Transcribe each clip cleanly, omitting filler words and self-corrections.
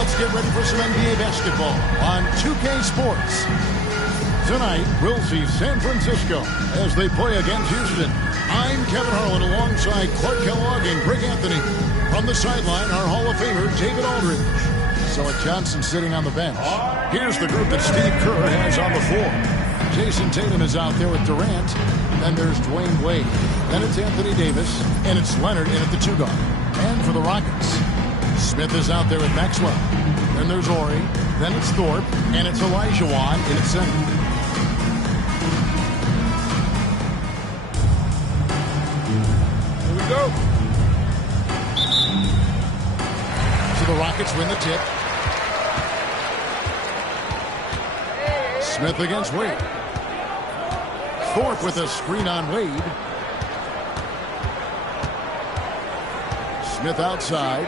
let's get ready for some NBA basketball on 2K Sports. Tonight, we'll see San Francisco as they play against Houston. I'm Kevin Harlan alongside Clark Kellogg and Greg Anthony. From the sideline, our Hall of Famer, David Aldridge. Selleck Johnson sitting on the bench. Here's the group that Steve Kerr has on the floor. Jason Tatum is out there with Durant. Then there's Dwayne Wade. Then it's Anthony Davis. And it's Leonard in at the 2 guard. And for the Rockets, Smith is out there with Maxwell. Then there's Ori. Then it's Thorpe. And it's Olajuwon in at center. Here we go. So the Rockets win the tip. Smith against Wade. Thorpe with a screen on Wade. Smith outside.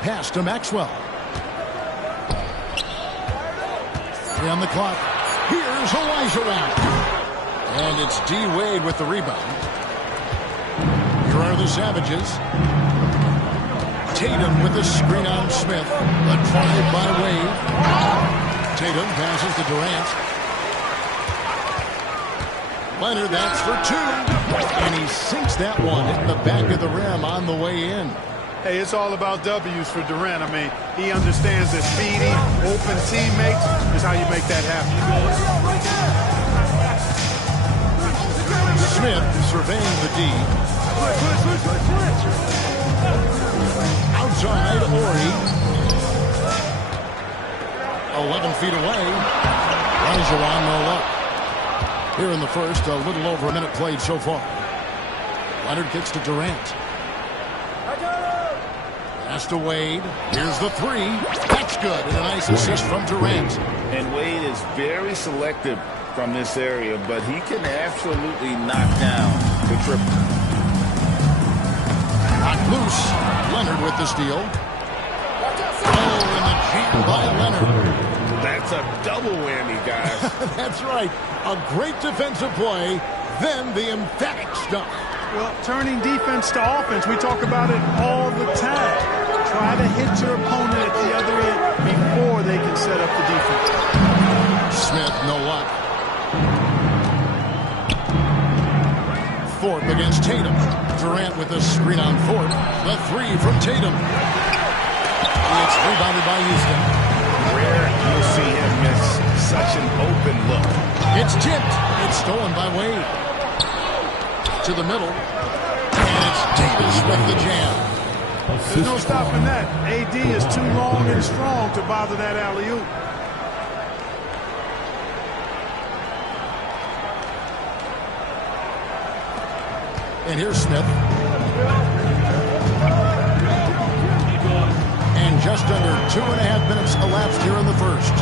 Pass to Maxwell. 3 on the clock. Here's Olajuwon. And it's D. Wade with the rebound. Here are the Savages. Tatum with the screen on Smith. A drive by Wade. Tatum passes to Durant. Leonard, that's for 2. And he sinks that one in the back of the rim on the way in. Hey, it's all about W's for Durant. I mean, he understands that speedy, open teammates is how you make that happen. Smith surveying the D. Outside, Ori. 11 feet away. Olajuwon no luck. Here in the first, a little over a minute played so far. Leonard kicks to Durant. Pass to Wade. Here's the 3. That's good. And a nice assist from Durant. And Wade is very selective from this area, but he can absolutely knock down the triple. Knocked loose. Leonard with the steal. Oh, and the jam by Leonard. That's a double whammy, guys. That's right. A great defensive play, then the emphatic stuff. Well, turning defense to offense, we talk about it all the time. Try to hit your opponent at the other end before they can set up the defense. Smith, no luck. Thorpe against Tatum. Durant with a screen on Thorpe. The 3 from Tatum. It's rebounded by Houston. Rare you'll see him miss such an open look. It's tipped. It's stolen by Wade. To the middle. And it's Davis with the jam. There's no stopping that. AD is too long and strong to bother that alley-oop. And here's Smith. And just under 2.5 minutes elapsed here in the first.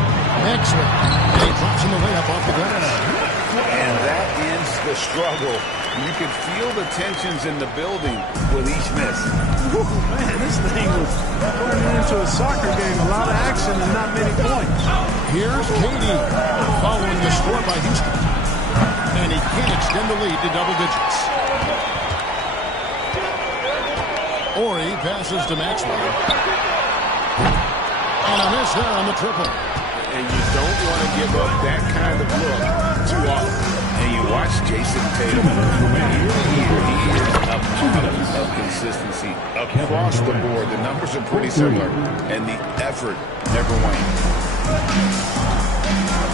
Maxwell. And he drops in the layup off the glass. And that ends the struggle. You can feel the tensions in the building with each miss. Whew, man, this thing was turning into a soccer game. A lot of action and not many points. Here's KD following the score by Houston. And he can't extend the lead to double digits. Ori passes to Maxwell. And a miss there on the triple. And you don't want to give up that kind of look too often. And you watch Jason Tatum. Year to year, he is a model of consistency across the board. The numbers are pretty similar, and the effort never wanes.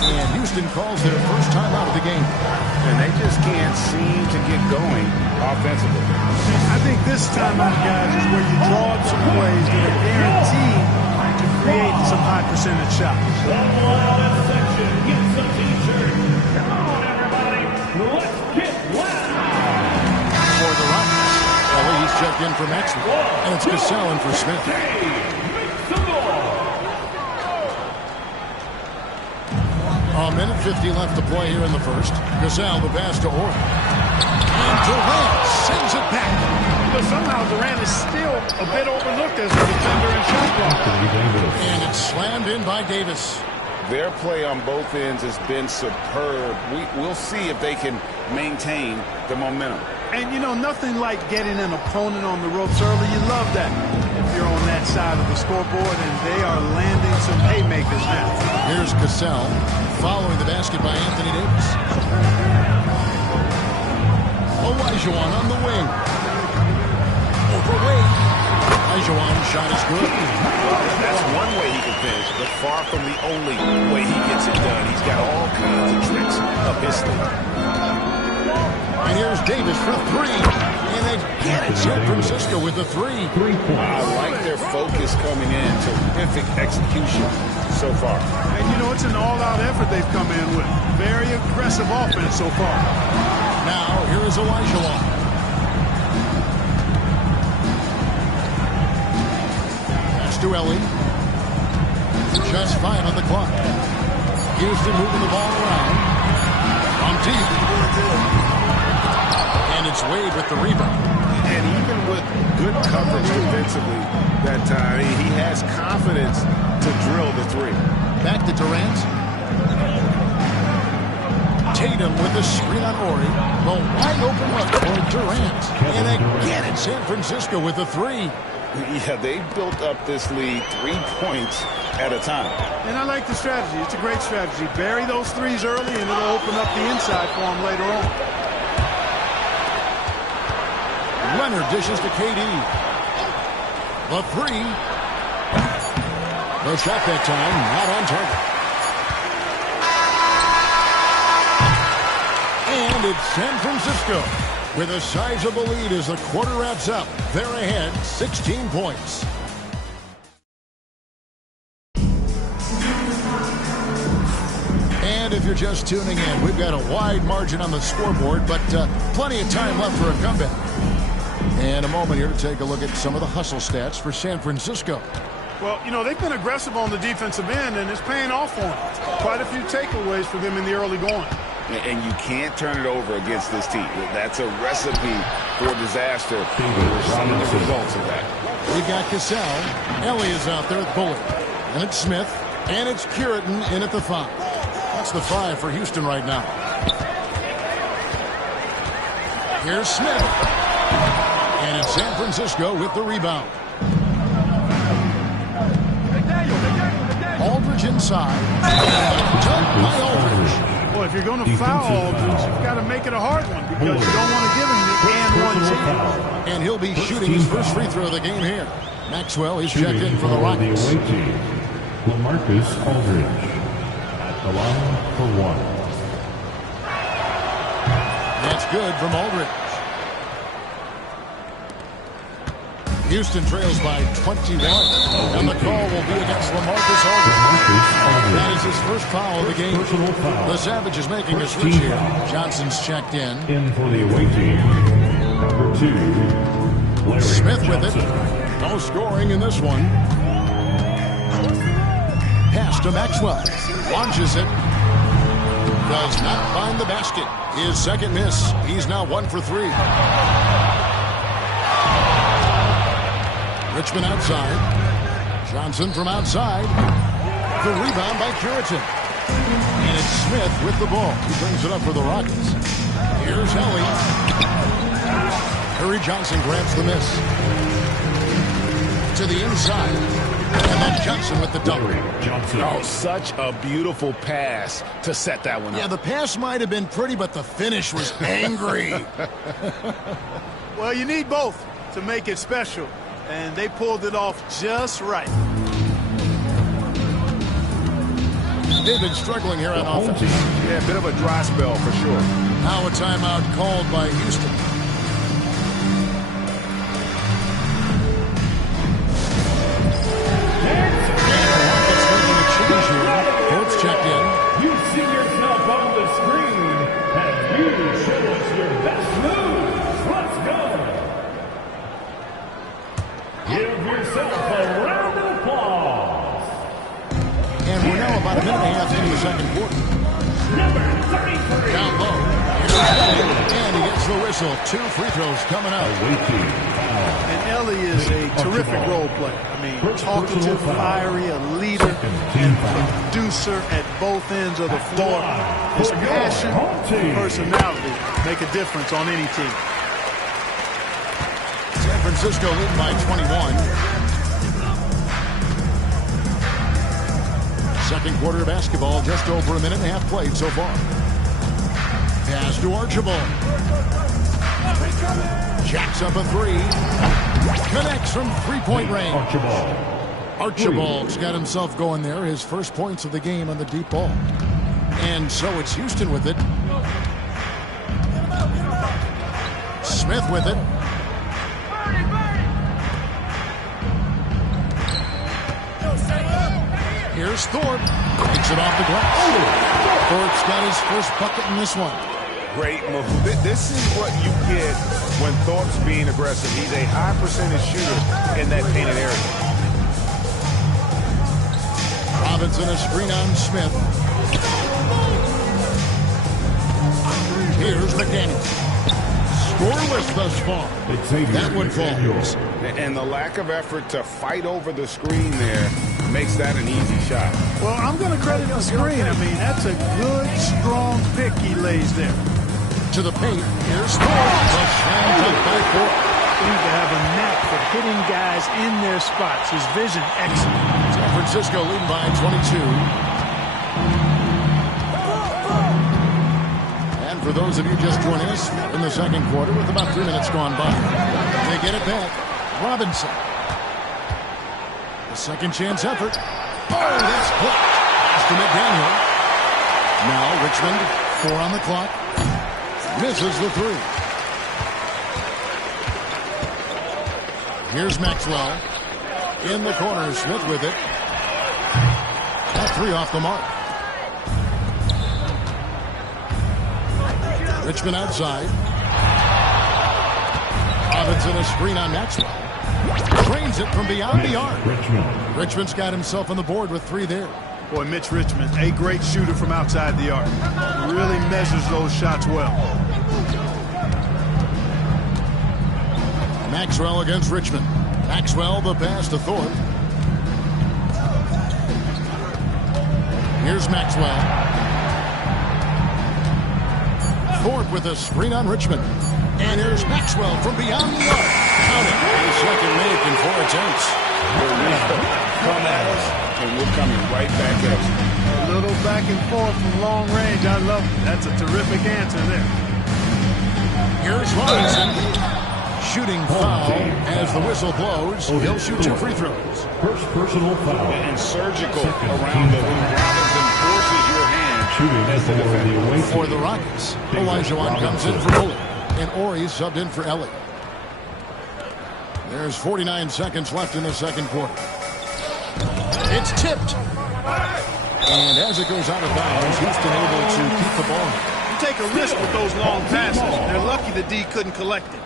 And Houston calls their first time out of the game. And they just can't seem to get going offensively. I think this timeout, guys, is where you draw up some plays that are guaranteed to create some high percentage shots. For the Rockets, he's checked in for Maxwell. And it's Gasol in for Smith. A minute 50 left to play here in the first. Gasol, the pass to Ori. And Durant sends it back. But somehow Durant is still a bit overlooked as a defender and shot blocker. And it's slammed in by Davis. Their play on both ends has been superb. We'll see if they can maintain the momentum. And, you know, nothing like getting an opponent on the ropes early. You love that. If you're on that side of the scoreboard, and they are landing some haymakers now. Here's Cassell following the basket by Anthony Davis. Olajuwon on the wing. Overweight. Olajuwon's shot is good. That's one way he can finish, but far from the only way he gets it done. He's got all kinds of tricks up his sleeve. And here's Davis for three. And again, it's San Francisco with the three. I like their focus coming in. Terrific execution so far. And, you know, it's an all-out effort they've come in with. Very aggressive offense so far. Now, here is Olajuwon. Pass to Ellie. Just 5 on the clock. Houston moving the ball around. On deep. And it's Wade with the rebound. And even with good coverage defensively that time, he has confidence to drill the three. Back to Durant. Tatum with the screen on Ori. The wide open look for Durant. And again, it's San Francisco with the three. Yeah, they built up this lead 3 points at a time. And I like the strategy. It's a great strategy. Bury those threes early, and it'll open up the inside for them later on. Leonard dishes to KD. The three. The shot that time, not on target. And it's San Francisco with a sizable lead as the quarter wraps up. They're ahead 16 points. And if you're just tuning in, we've got a wide margin on the scoreboard, but plenty of time left for a comeback. And a moment here to take a look at some of the hustle stats for San Francisco. Well, you know, they've been aggressive on the defensive end, and it's paying off for them. Quite a few takeaways for them in the early going. And you can't turn it over against this team. That's a recipe for disaster. We're seeing the results of that. We've got Cassell. Ellie is out there with Bullock. And it's Smith. And it's Curitin in at the 5. That's the 5 for Houston right now. Here's Smith. And it's San Francisco with the rebound. Aldridge inside. Done by Aldridge. Well, if you're going to foul Aldridge, you've got to make it a hard one because you don't want to give him the and-one chance. And he'll be shooting his first free throw of the game here. Maxwell is checked in for the Rockets. LaMarcus Aldridge at the line for 1. That's good from Aldridge. Houston trails by 21. And the call will be against LaMarcus Aldridge. That is his first foul of the game. The Savage is making a switch here. Johnson's checked in. In for the away team, number 2, Larry Smith with Johnson. it. No scoring in this one. Pass to Maxwell. Launches it. Does not find the basket. His second miss. He's now 1 for 3. Richmond outside. Johnson from outside. The rebound by Curitin. And it's Smith with the ball. He brings it up for the Rockets. Here's Ellie. Curry Johnson grabs the miss. To the inside. And then Johnson with the dunk. Oh, such a beautiful pass to set that one up. Yeah, the pass might have been pretty, but the finish was angry. Well, you need both to make it special. And they pulled it off just right. They've been struggling here on offense. Yeah, a bit of a dry spell for sure. Now a timeout called by Houston. And the Rockets making a change here. Coach checked in. You see yourself on the screen, and you show us your best moves. Let's go. Give yourself a round of applause. And we're now about a minute and a half into the second quarter. Number 33. Down low. And he gets the whistle. 2 free throws coming up. And Ellie is a terrific role player. I mean, talkative, fiery, a leader, and producer at both ends of the floor. His passion and personality make a difference on any team. San Francisco lead by 21. Second quarter of basketball, just over a minute and a half played so far. Pass to Archibald. Jacks up a three. Connects from three-point range. Archibald's got himself going there. His first points of the game on the deep ball. And so it's Houston with it. Smith with it. Here's Thorpe. Takes it off the glass. Thorpe's got his first bucket in this one. Great move. This is what you get when Thorpe's being aggressive. He's a high percentage shooter in that painted area. Robinson a screen on Smith. Here's McDaniel. Scoreless thus far. That one falls. And the lack of effort to fight over the screen there makes that an easy shot. Well, I'm going to credit the screen. I mean, that's a good, strong pick he lays there. To the paint. Here's Thorpe. The slam dunk by Thorpe. Seems to have a knack for hitting guys in their spots. His vision excellent. San Francisco leading by 22. And for those of you just joining us in the second quarter with about 3 minutes gone by, they get it back. Robinson. A second chance effort. Oh, that's blocked. Pass to McDaniel. Now Richmond, 4 on the clock. Misses the three. Here's Maxwell. In the corner, Smith with it. That three off the mark. Richmond outside. Robinson a screen on Maxwell. Trains it from beyond the arc. Richmond's got himself on the board with 3 there. Boy, Mitch Richmond, a great shooter from outside the arc. Really measures those shots well. Maxwell against Richmond. Maxwell the pass to Thorpe. Here's Maxwell. Thorpe with a screen on Richmond. And here's Maxwell from beyond the arc. Count it. A second make and 4 attempts. Come at us, and we're coming right back at you. A little back and forth from long range. I love it. That's a terrific answer there. Here's Robinson. Shooting foul as the whistle blows. He'll shoot 2 free throws. First personal foul. And surgical around the rim. Robinson forces your hand. Shooting as the away for the Rockets. Olajuwon comes in for Bullock. And Ori subbed in for Ellie. There's 49 seconds left in the second quarter. It's tipped. And as it goes out of bounds, Houston able to keep the ball. You take a risk with those long passes. They're lucky the D couldn't collect it.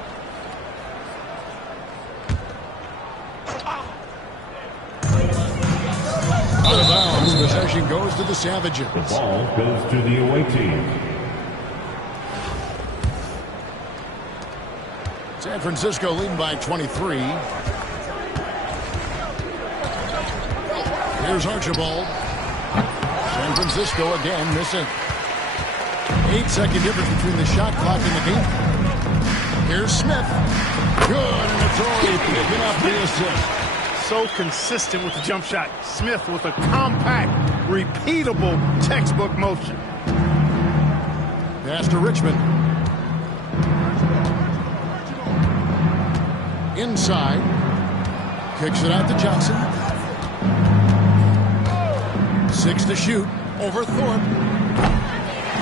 Out of bounds, possession goes to the Savages. The ball goes to the away team. San Francisco leading by 23. Here's Archibald. San Francisco again missing. 8-second difference between the shot clock and the game. Here's Smith. Good, and it's Ori picking up the assist. So consistent with the jump shot. Smith with a compact, repeatable textbook motion. Pass to Richmond. Inside. Kicks it out to Johnson. 6 to shoot. Over Thorpe.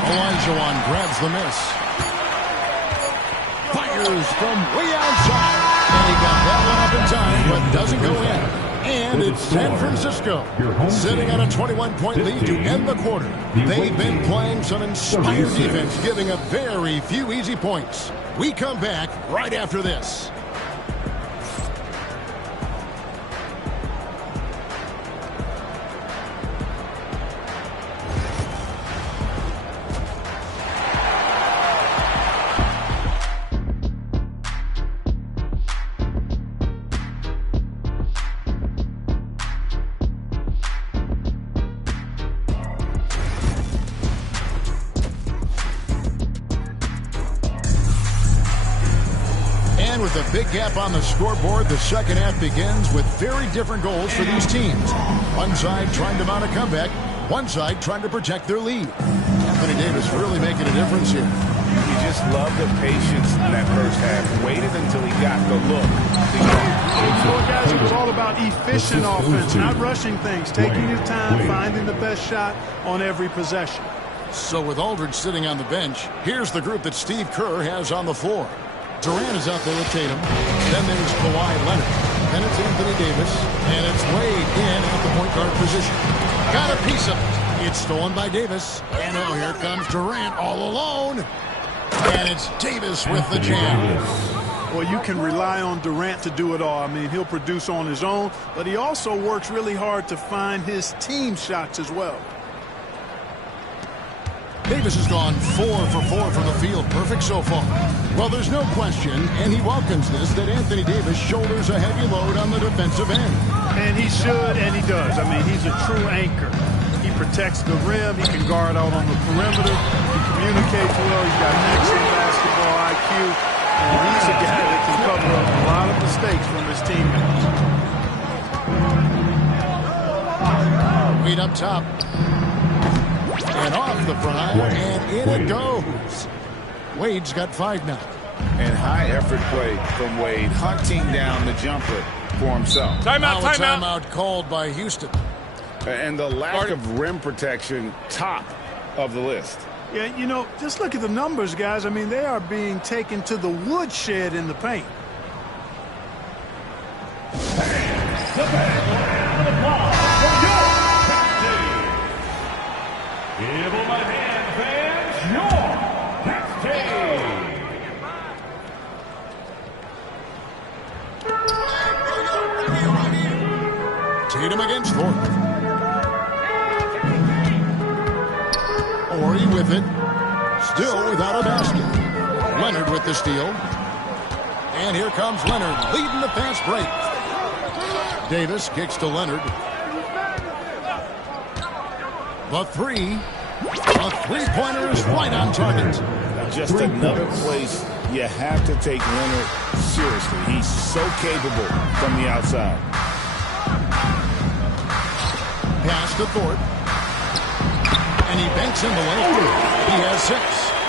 Olajuwon grabs the miss. Fires from way outside. And he got that one up in time, but doesn't go in. And it's San Francisco sitting on a 21-point lead to end the quarter. They've been playing some inspired defense, giving up very few easy points. We come back right after this. With a big gap on the scoreboard, the second half begins with very different goals for these teams. One side trying to mount a comeback, One side trying to protect their lead. Anthony Davis really making a difference here. You just love the patience in that first half. Waited until he got the look. You know, guys, it was all about efficient offense, not rushing things, taking your time, finding the best shot on every possession. So with Aldridge sitting on the bench, here's the group that Steve Kerr has on the floor. Durant is out there with Tatum. Then there's Kawhi Leonard. Then it's Anthony Davis. And it's Wade in at the point guard position. Got a piece of it. It's stolen by Davis. And oh, here comes Durant all alone. And it's Davis with the jam. Well, you can rely on Durant to do it all. I mean, he'll produce on his own, but he also works really hard to find his team shots as well. Davis has gone 4 for 4 from the field. Perfect so far. Well, there's no question, and he welcomes this, that Anthony Davis shoulders a heavy load on the defensive end. And he should, and he does. I mean, he's a true anchor. He protects the rim. He can guard out on the perimeter. He communicates well. He's got excellent basketball IQ. And he's a guy that can cover up a lot of mistakes from his teammates. Wade up top. And off the front, and in it goes. Wade's got 5 now. And high effort play from Wade, hunting down the jumper for himself. Timeout called by Houston. And the lack of rim protection, top of the list. Yeah, you know, just look at the numbers, guys. I mean, they are being taken to the woodshed in the paint. Give him a hand, fans. Your captain. Tatum against Walton. Ori with it. Still without a basket. Leonard with the steal. And here comes Leonard leading the fast break. Davis kicks to Leonard. The three. A three-pointer is right on target. Just another place you have to take Leonard seriously. He's so capable from the outside. Pass to Thorpe. And he banks in the lane. He has 6.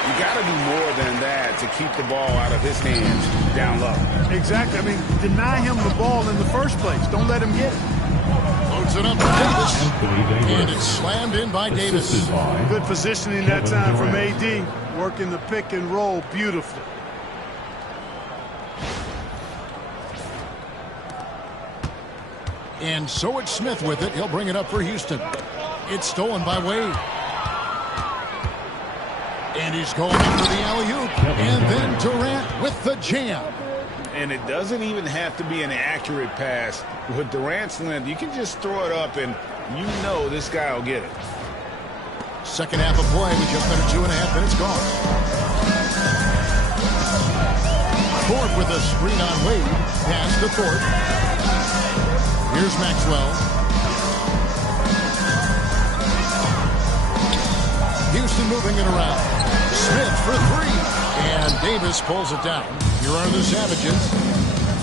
You got to do more than that to keep the ball out of his hands down low. Exactly. I mean, deny him the ball in the first place. Don't let him get it. Loads it up to Davis. And it's slammed in by Davis. Good positioning that time from AD. Working the pick and roll beautifully. And so it's Smith with it. He'll bring it up for Houston. It's stolen by Wade. And he's going up for the alley-oop. And then Durant with the jam. And it doesn't even have to be an accurate pass. With Durant's length, you can just throw it up and you know this guy will get it. Second half of play. We just under 2.5 minutes gone. Thorpe with a screen on Wade. Pass to Thorpe. Here's Maxwell. Houston moving it around. Smith for 3. And Davis pulls it down. Here are the Savages.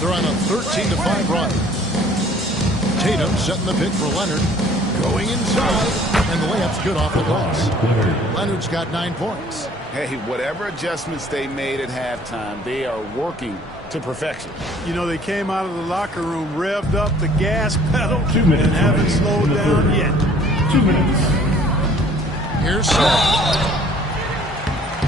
They're on a 13-5 run. Tatum setting the pick for Leonard. Going inside. And the layup's good off the glass. Leonard's got 9 points. Hey, whatever adjustments they made at halftime, they are working to perfection. You know, they came out of the locker room, revved up the gas pedal, 2 minutes and haven't slowed down yet. 2 minutes. Here's Smith.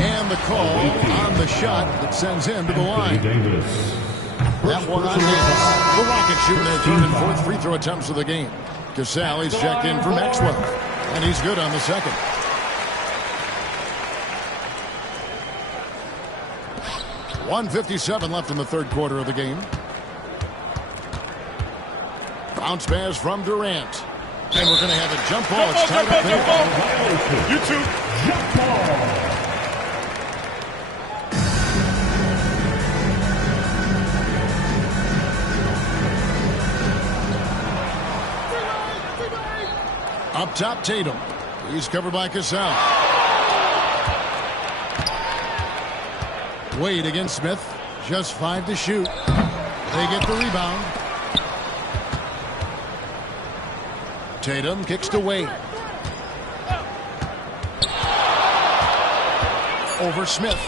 And the call on the shot that sends him to the line. That one on Davis. The Rockets shooting their 3rd and 4th free throw attempts of the game. Casale is checked in for Maxwell. And he's good on the second. .157 left in the 3rd quarter of the game. Bounce pass from Durant. And we're going to have a jump ball. It's tied up there. You two. Jump ball. Up top, Tatum. He's covered by Casale. Wade against Smith. Just 5 to shoot. They get the rebound. Tatum kicks to Wade. over Smith.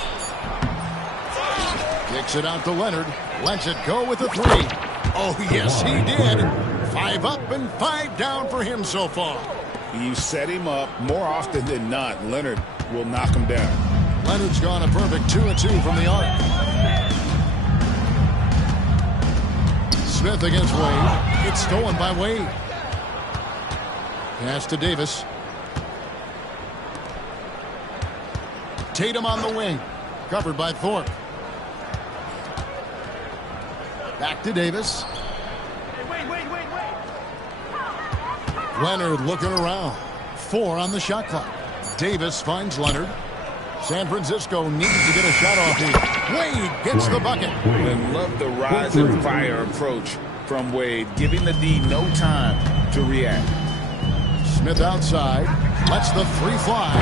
Kicks it out to Leonard. Lets it go with the three. Oh, yes, he did. 5 up and 5 down for him so far. You set him up more often than not. Leonard will knock him down. Leonard's gone a perfect 2-2 from the arc. Smith against Wade. It's stolen by Wade. Pass to Davis. Tatum on the wing. Covered by Thorpe. Back to Davis. Wait. Leonard looking around. 4 on the shot clock. Davis finds Leonard. San Francisco needs to get a shot off here. Wade gets the bucket. And love the rise and fire approach from Wade, giving the D no time to react. Smith outside. Lets the three fly.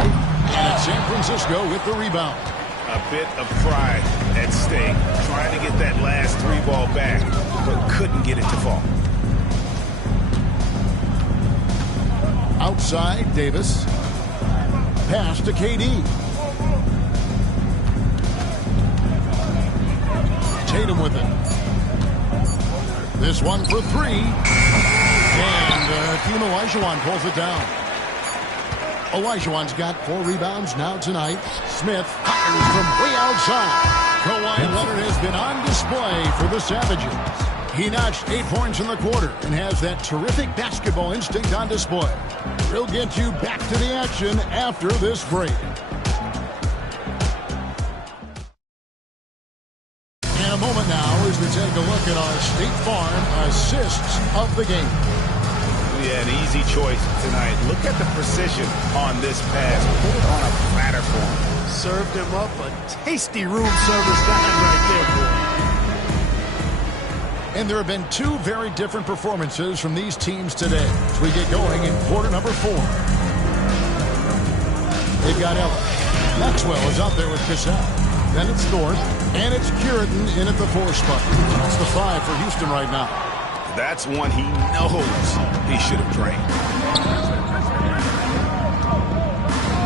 And it's San Francisco with the rebound. A bit of pride at stake, trying to get that last 3 ball back, but couldn't get it to fall. Outside, Davis. Pass to KD. Tatum with it. This one for 3. And Hakeem Olajuwon pulls it down. Olajuwon's got 4 rebounds now tonight. Smith fires from way outside. Kawhi Leonard has been on display for the Savages. He notched 8 points in the quarter and has that terrific basketball instinct on display. We'll get you back to the action after this break. In a moment now as we take a look at our State Farm assists of the game. Yeah, an easy choice tonight. Look at the precision on this pass. Put it on a platter for him. Served him up a tasty room service dime right there, boy. And there have been 2 very different performances from these teams today as we get going in quarter number 4. They've got Ella. Maxwell is out there with Cassell. Then it's Thorpe. And it's Curitin in at the 4 spot. That's the 5 for Houston right now. That's one he knows he should have drained.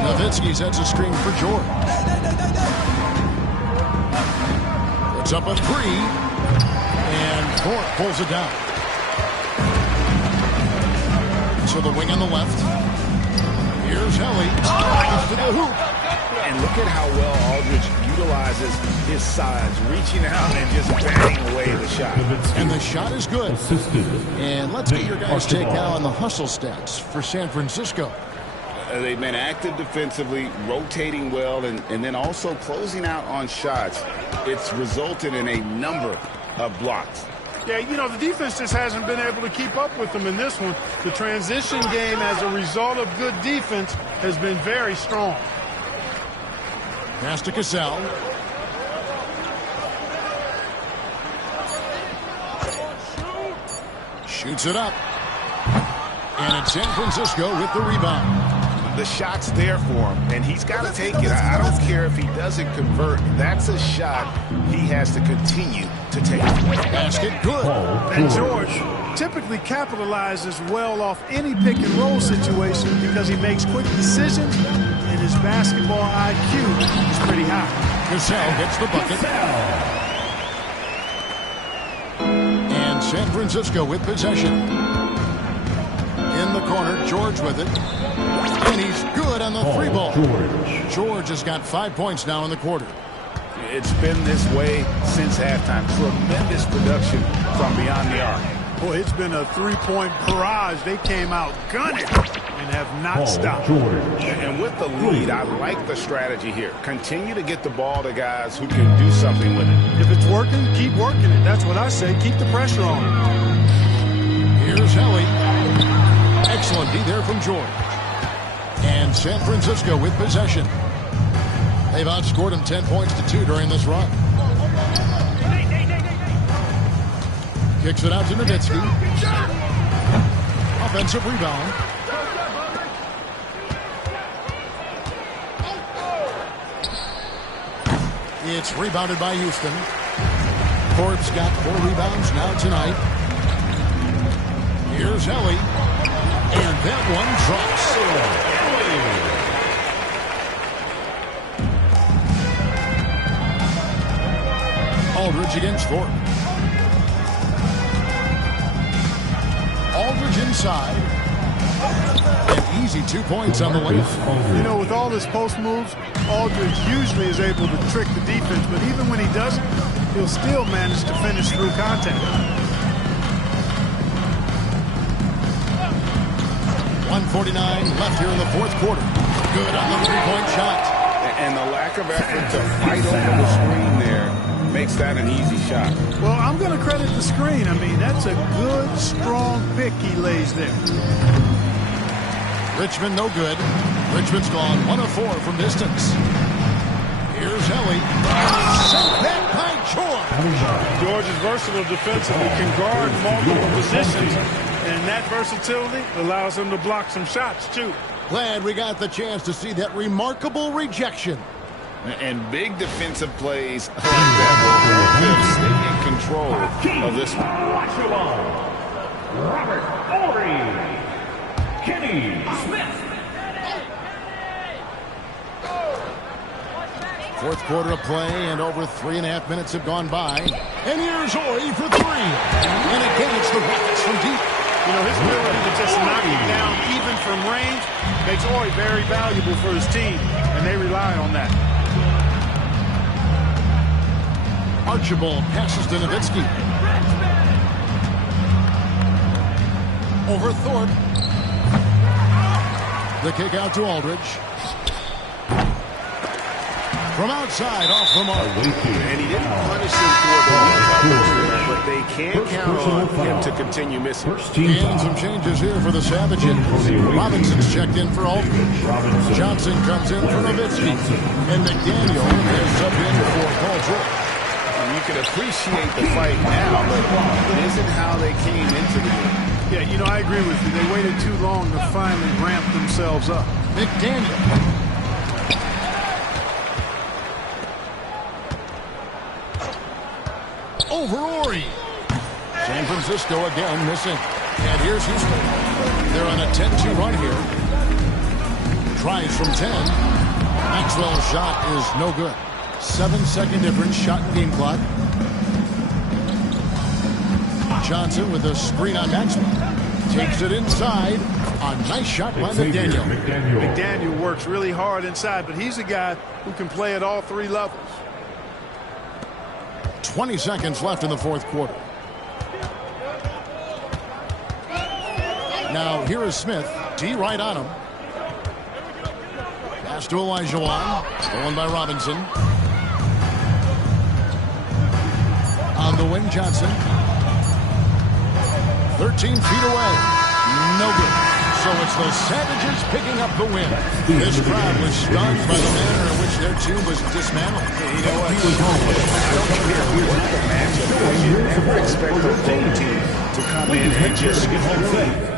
Nowitzki sets a screen for George. Puts up a 3. And Thorpe pulls it down. So the wing on the left. Here's Helly. Drives to the hoop. And look at how well Aldridge utilizes his size, reaching out and just batting away the shot. And the shot is good. And let's get your guys' take now on the hustle stats for San Francisco. They've been active defensively, rotating well, and then also closing out on shots. It's resulted in a number of blocks. Yeah, you know, the defense just hasn't been able to keep up with them in this one. The transition game as a result of good defense has been very strong. Pass to Cassell. Shoots it up. And it's San Francisco with the rebound. The shot's there for him, and he's got to take it. I don't care if he doesn't convert. That's a shot he has to continue to take. Basket good. And George typically capitalizes well off any pick and roll situation because he makes quick decisions and his basketball IQ is pretty high. Cassell gets the bucket. And San Francisco with possession. In the corner, George with it. And he's good on the 3 ball. George has got 5 points now in the quarter. It's been this way since halftime. Tremendous production from beyond the arc. Boy, it's been a 3-point barrage. They came out gunning and have not stopped. And with the lead, I like the strategy here. Continue to get the ball to guys who can do something with it. If it's working, keep working it. That's what I say. Keep the pressure on. Here's Helly. Excellent D there from George. And San Francisco with possession. They've outscored him 10 points to 2 during this run. Kicks it out to Nowitzki. Offensive rebound. It's rebounded by Houston. Thorpe's got 4 rebounds now tonight. Here's Helly. And that one drops. Aldridge against Thorpe. Aldridge inside. An easy 2 points on the layup. You know, with all his post moves, Aldridge usually is able to trick the defense, but even when he doesn't, he'll still manage to finish through contact. 1:49 left here in the fourth quarter. Good on the three-point shot. And the lack of effort to fight over the screen there makes that an easy shot. Well, I'm going to credit the screen. I mean, that's a good, strong pick he lays there. Richmond no good. Richmond's gone 1 of 4 from distance. Here's Ellie. Sent back by George. George is versatile defensively, can guard multiple positions, and that versatility allows him to block some shots, too. Glad we got the chance to see that remarkable rejection. And big defensive plays like that will help them stay in control of this one. Robert Ory. Kenny Smith. Fourth quarter of play, and over 3.5 minutes have gone by. And here's Ori for 3. And again, it's the Rockets from deep. You know, his ability to just knock it down even from range makes Ori very valuable for his team, and they rely on that. Archibald passes to Nowitzki. Over Thorpe. The kick out to Aldridge. From outside, off the mark. And he didn't punish him for the weak coverage, but they can count on him to continue missing. And some changes here for the Savages. Robinson's checked in for Aldridge. Johnson comes in for Nowitzki. And McDaniel is subbed in for Paul George. And you can appreciate the fight now, but it isn't how they came into the game. Yeah, you know, I agree with you. They waited too long to finally ramp themselves up. McDaniel. Over Ori. San Francisco again missing. And here's Houston. They're on a 10-2 run here. Tries from 10. Maxwell's shot is no good. 7-second difference, shot and game clock. Johnson with a screen on Maxwell. Takes it inside. A nice shot by McDaniel. McDaniel works really hard inside, but he's a guy who can play at all 3 levels. 20 seconds left in the fourth quarter. Now here is Smith. D right on him. Pass to Elijah. Stolen by Robinson. On the wing, Johnson. 13 feet away. No good. So it's the Savages picking up the win. This crowd was stunned by the manner in which their team was dismantled. You know what? I don't care who won the matchup, but you never expect the home team to come in and just get home.